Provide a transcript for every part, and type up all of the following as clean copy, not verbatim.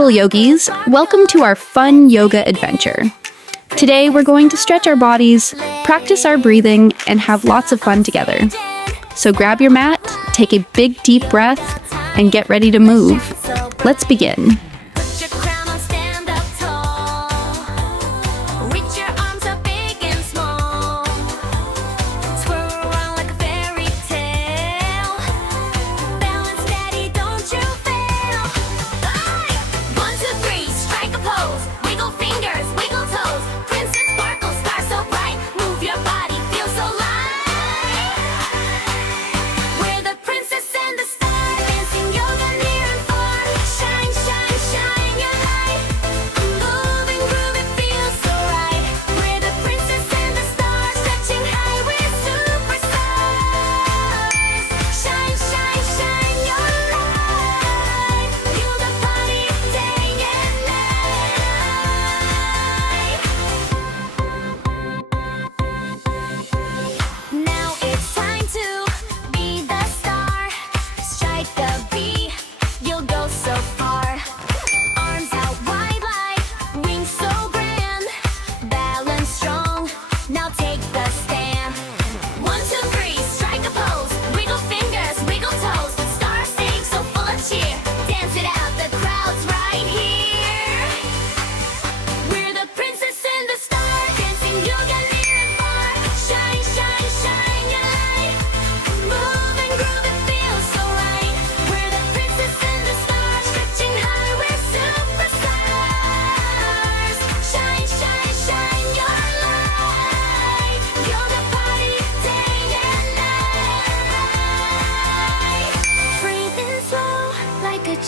little yogis, welcome to our fun yoga adventure. Today we're going to stretch our bodies, practice our breathing, and have lots of fun together. So grab your mat, take a big deep breath, and get ready to move. Let's begin.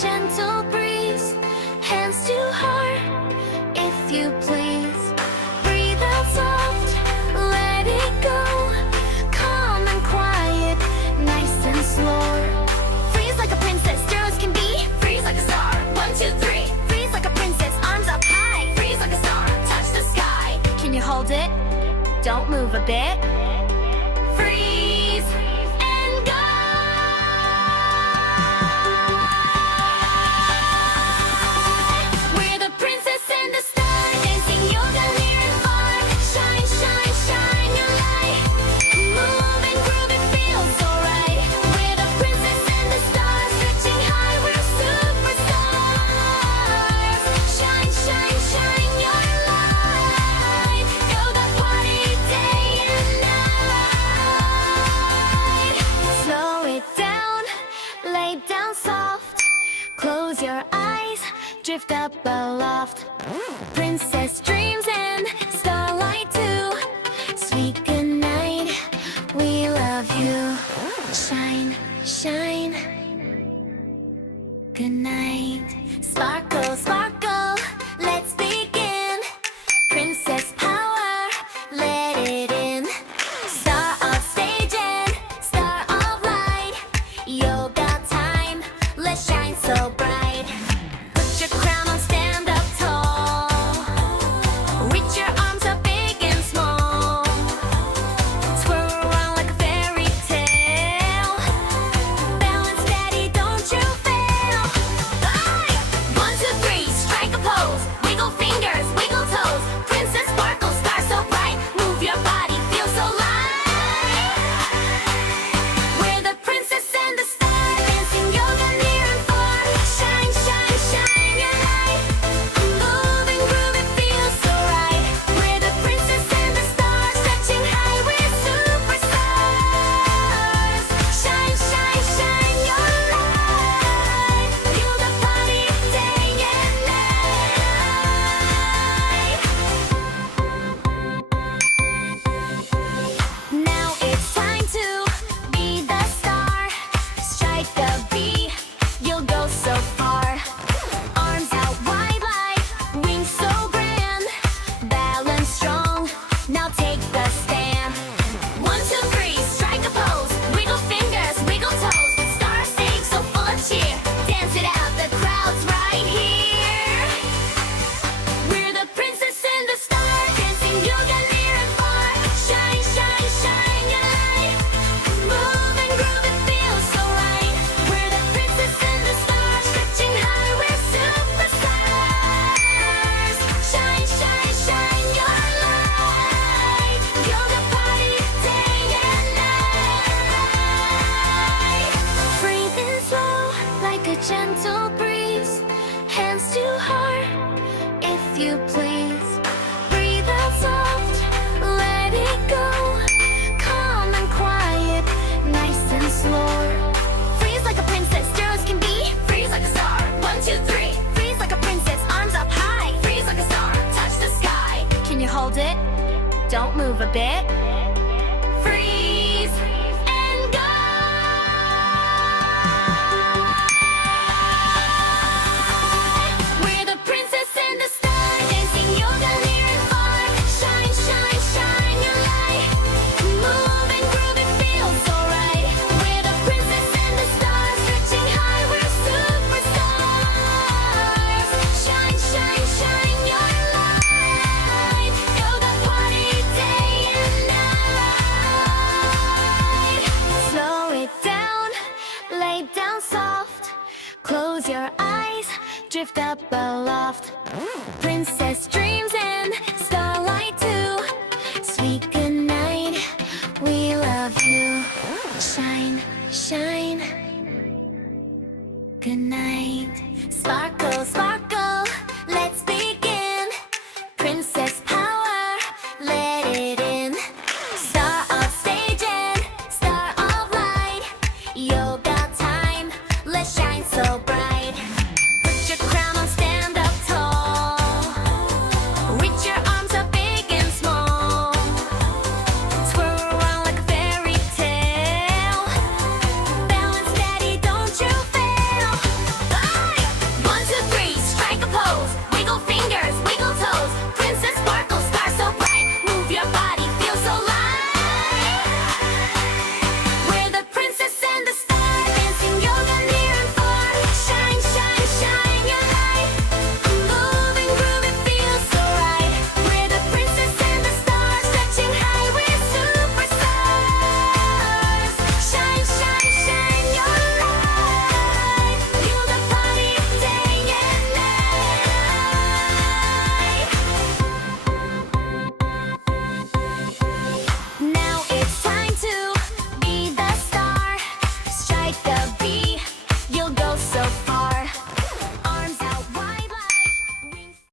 Gentle breeze, hands to heart, if you please. Breathe out soft, let it go. Calm and quiet, nice and slow. Freeze like a princess, stir as can be. Freeze like a star, 1, 2, 3. Freeze like a princess, arms up high. Freeze like a star, touch the sky. Can you hold it? Don't move a bit. Freeze and go. Close your eyes, drift up aloft. Princess dreams and starlight too. Sweet good night, we love you. Shine, shine, good night. Sparkle, sparkle, let's begin. Princess power, let it in. Star of stage and star of light. Yoga time, let's shine so bright. Put your crown on, stand up tall. Reach your arms up big and small. Swirl around like a fairy tale. Balance steady, don't you fail. 5, 1, 2, 3. you please. Breathe out soft, let it go. Calm and quiet, nice and slow. Freeze like a princess, stir as can be. Freeze like a star, 1, 2, 3. Freeze like a princess, arms up high. Freeze like a star, touch the sky. Can you hold it? Don't move a bit. Freeze and go. We're the princess and the star, dancing yoga near and far. Shine, shine, shine your light. Move and groove, it feels so right. We're the princess and the star, stretching high, we're superstars. Shine, shine, shine your light. Yoga party day and night. Slow it down, lay down soft. Close your eyes, drift up aloft. Princess dreams and starlight too. Sweet good night, we love you. Shine, shine. Good night, sparkle.